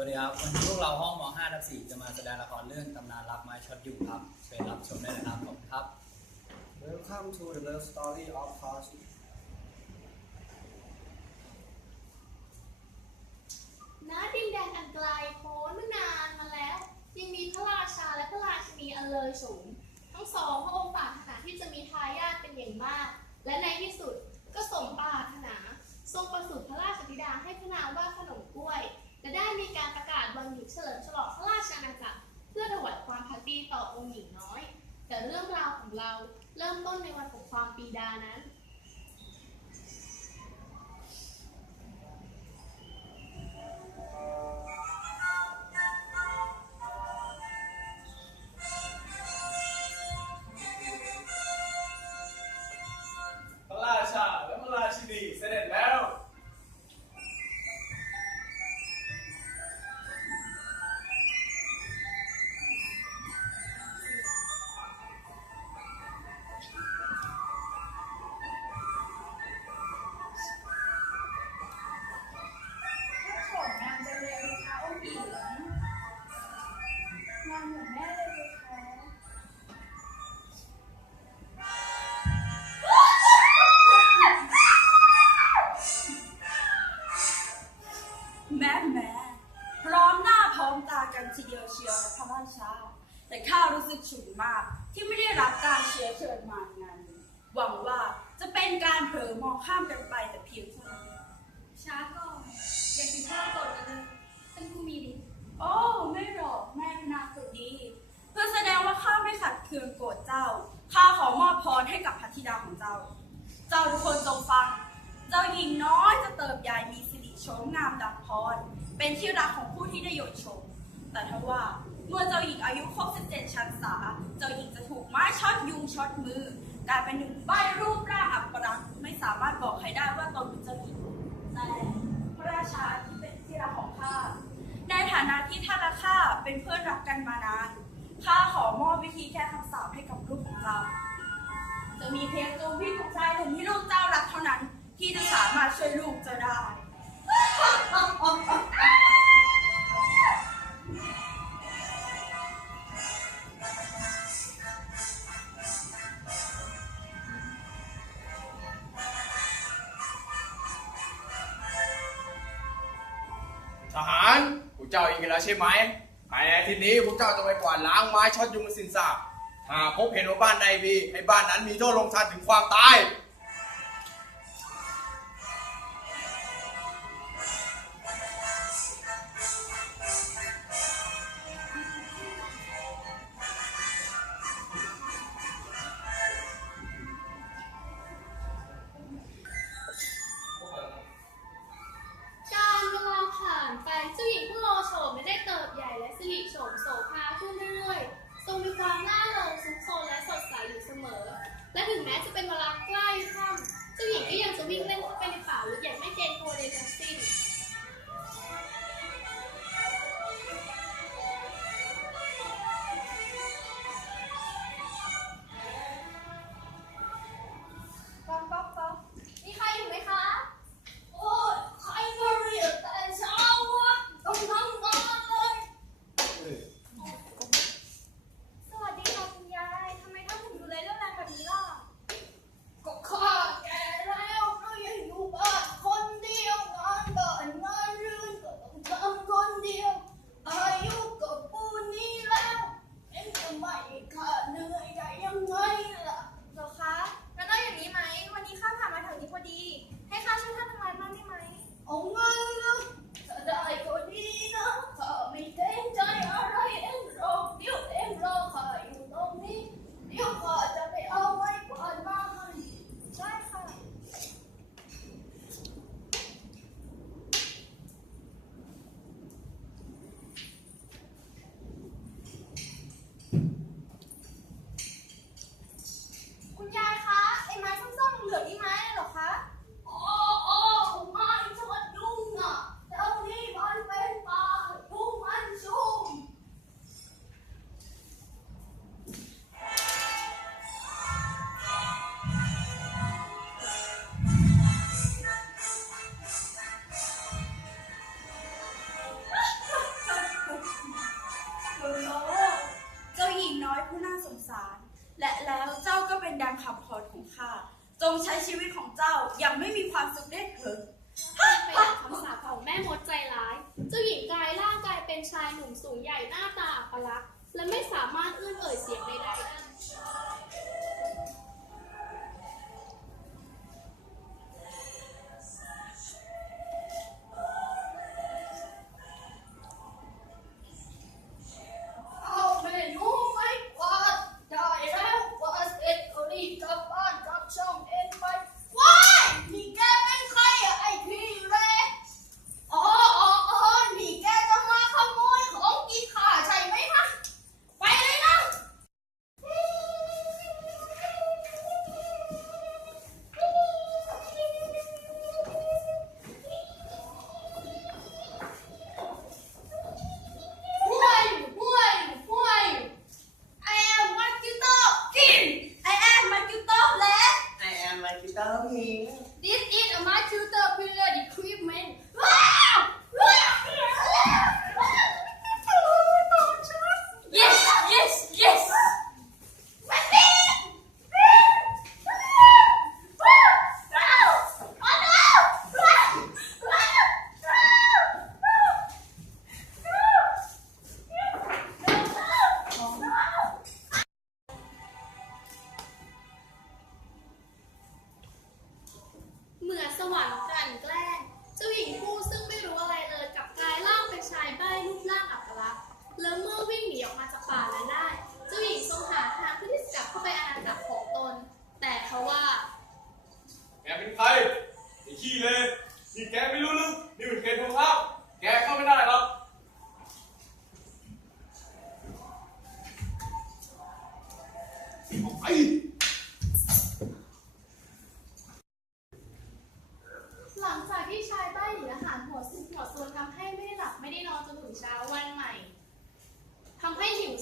วัสดีครับวันนี้พวกเราห้องม .5 ทับ4จะมาแสดงละครเรื่องตำนานรักไม้ช็อตอยู่ครับเชิญรับชมได้เลยครับผมครับ Welcome to the love story of Tosh ณดินแดนอันไกลโพ้นเมื่อนานมาแล้ว ยังมีพระราชาและพระราชินีอันเลยสูง ทั้งสองพระองค์ปรารถนาที่จะมีทายาทเป็นอย่างมาก และในที่สุด มาก ที่ไม่ได้รับการเชื้อเชิญมางานนี้หวังว่าจะเป็นการเผลอมองข้ามกันไปแต่เพียงเท่านั้นช้าก่อนอย่าคิดว่าโกรธกันเลยท่านผู้มีดีโอ้ไม่หรอกแม่พนาคนดี เพื่อแสดงว่าข้าไม่ขัดเคืองโกรธเจ้าข้าขอมอบพรให้กับพัทธิดาของเจ้า เจ้าทุกคนจงฟัง เจ้าหญิงน้อยจะเติบใหญ่มีสิริโฉมงามดังพร เป็นที่รักของผู้ที่ได้ยศชม แต่ถ้าว่า เมื่อเจ้าหญิงอายุครบ17ชันษาเจ้าหญิงจะถูกไม้ช็อตยุงช็อตมือกลายเป็นหนึ่งใบรูปร่างอับปรักไม่สามารถบอกใครได้ว่าตนเป็นเจ้าหญิงแต่พระราชาที่เป็นที่รักของข้าในฐานะที่ท่านและข้าเป็นเพื่อนรักกันมานานข้าขอมอบวิธีแก้คำสาปให้กับลูกของเรา จะมีเพียงตัวพี่ของชายหนุ่มที่ลูกเจ้ารักเท่านั้น ที่จะสามารถช่วยลูกเจ้าได้ จ้าอิงกันแล้วใช่ไหมภายในอาทิตย์นี้พวกเจ้าจะไปกวาดล้างไม้ช็อตยุงสินสาบหากพบเห็นว่าบ้านใดมีให้บ้านนั้นมีโทษลงทันถึงความตาย ความน่าเริงสุขสนและสดใสอยู่เสมอ และถึงแม้จะเป็นเวลาายหนุ่มสูงใหญ่หน้าตาอัปลักษณ์และไม่สามารถเอื้อนเอ่ยเสียงใดๆได้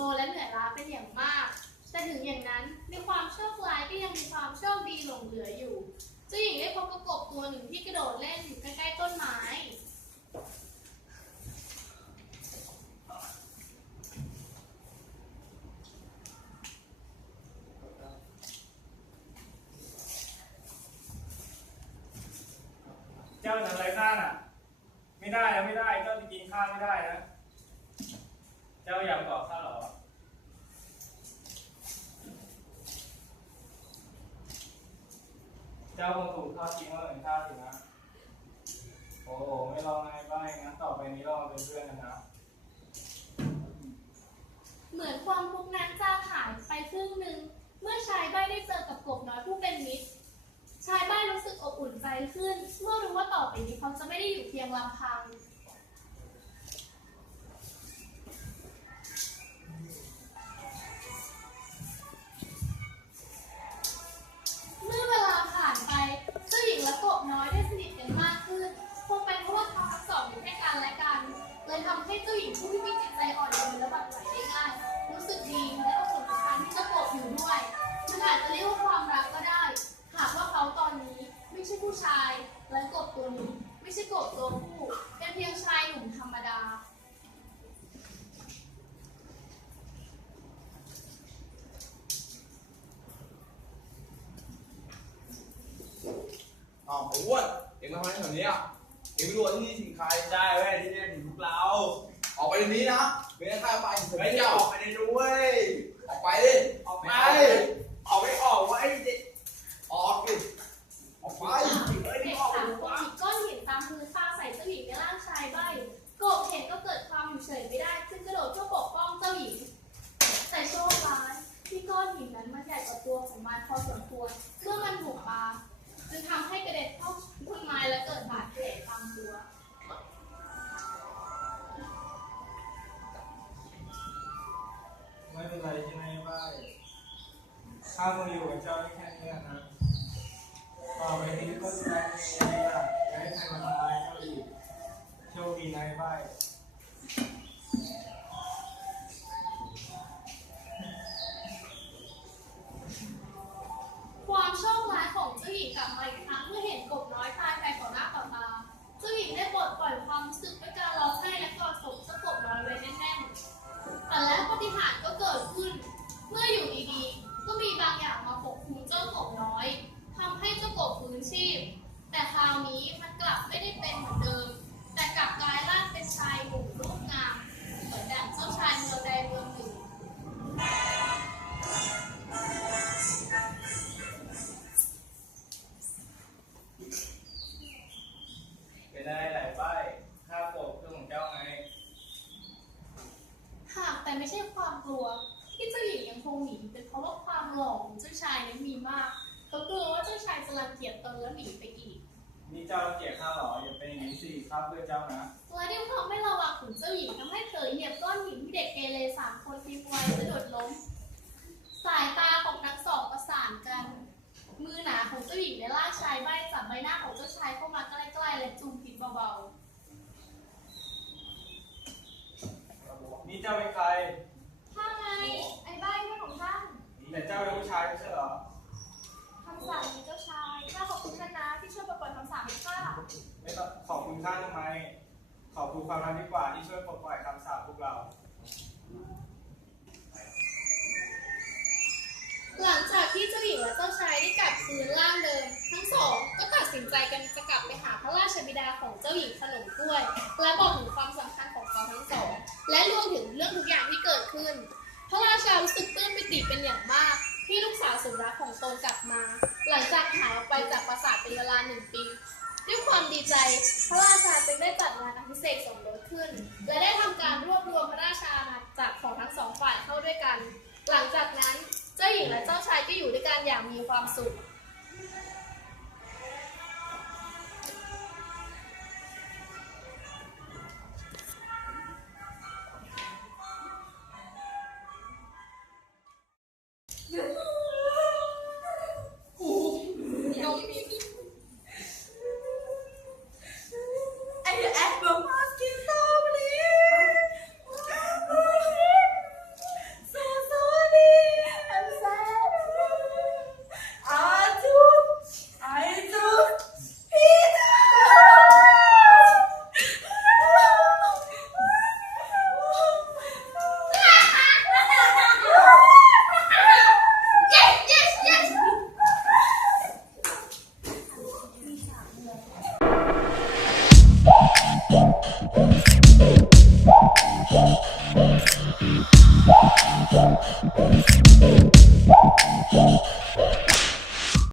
โซและเหนื่อยล้าเป็นอย่างมาก แต่ถึงอย่างนั้นในความโชคร้ายก็ยังมีความโชคดีหลงเหลืออยู่เจ้าหญิงได้พบกับกบตัวหนึ่งที่กระโดดเล่นอยู่ใกล้ๆต้นไม้ เจ้าทำอะไรข้าน่ะ ไม่ได้นะไม่ได้เจ้าจะกินข้าวไม่ได้นะ เจ้าอยากบอกข้าหรอ เจ้าคงถูกทอดทิ้งมาเหมืงชข้าสินะ โอ้โห ไม่ลองไงยบ้างงั้นต่อไปนี้ลองเป็นเพื่อนกันนะ เหมือนความทุกข์นั้นจะหายไปครึ่งหนึ่ง เมื่อชายใบ้ได้เจอกับกบน้อยผู้เป็นมิตร ชายใบ้รู้สึกอบอุ่นใจขึ้น เมื่อรู้ว่าต่อไปนี้เขาจะไม่ได้อยู่เพียงลำพัง อ๋อ้วนเอ็งมาทำอะไรแถวนี้อะเอ็งไม่รู้ว่าที่ถิ่นใครได้เว้ยที่นี่ถิ่นพวกเรา ออกไปเดี๋ยวนี้นะเม่งั้นข้าไปเสือไม่เฉยวออกไปเลยด้วยออกไปดิออกไป อยทำให้เจ้ากบฟื้นชีพ แต่คราวนี้มันกลับไม่ได้เป็นเหมือนเดิม แต่กลับกลายร่างเป็นชายหุ่นรูปงามเหมือนดั่งเจ้าชายเมืองใดเมือง เพื่อเจ้านะและด้วยความไม่ระวังของเจ้าหญิงทำให้เผยเหยียบก้อนหินที่เด็กเกเรสามคนทิ้งไว้สะดุดล้ม สายตาของทั้งสองประสานกัน มือหนาของเจ้าหญิงได้ลากชายใบจับใบหน้าของเจ้าชายเข้ามาใกล้ๆและจูงผิดเบานี่เจ้าเป็นใครๆถ้าไงไอ้ใบเพื่อนของท่าน แต่เจ้าเป็นผู้ชายไม่ใช่เหรอคำสั่ง ไม่ต้องขอบคุณข้านทำไม ขอบคุณความรักดีกว่าที่ช่วยปลดปล่อยคำสาปพวกเรา หลังจากที่เจ้าหญิงและเจ้าชายได้กลับคืนร่างเดิม ทั้งสองก็ตัดสินใจกันจะกลับไปหาพระราชบิดาของเจ้าหญิงขนมกล้วย และบอกถึงความสำคัญของเขาทั้งสอง และรวมถึงเรื่องทุกอย่างที่เกิดขึ้น พระราชารู้สึกปลื้มปิติเป็นอย่างมาก ที่ลูกสาวสุดรักของตนกลับมา หลังจากหายออกไปจากปราสาทเป็นเวลาหนึ่งปี ได้จัดงานอภิเษกสมรสขึ้น และได้ทำการรวบรวมพระราชาอาณาจักรของทั้งสองฝ่ายเข้าด้วยกัน หลังจากนั้นเจ้าหญิงและเจ้าชายก็อยู่ด้วยกันอย่างมีความสุขไอ้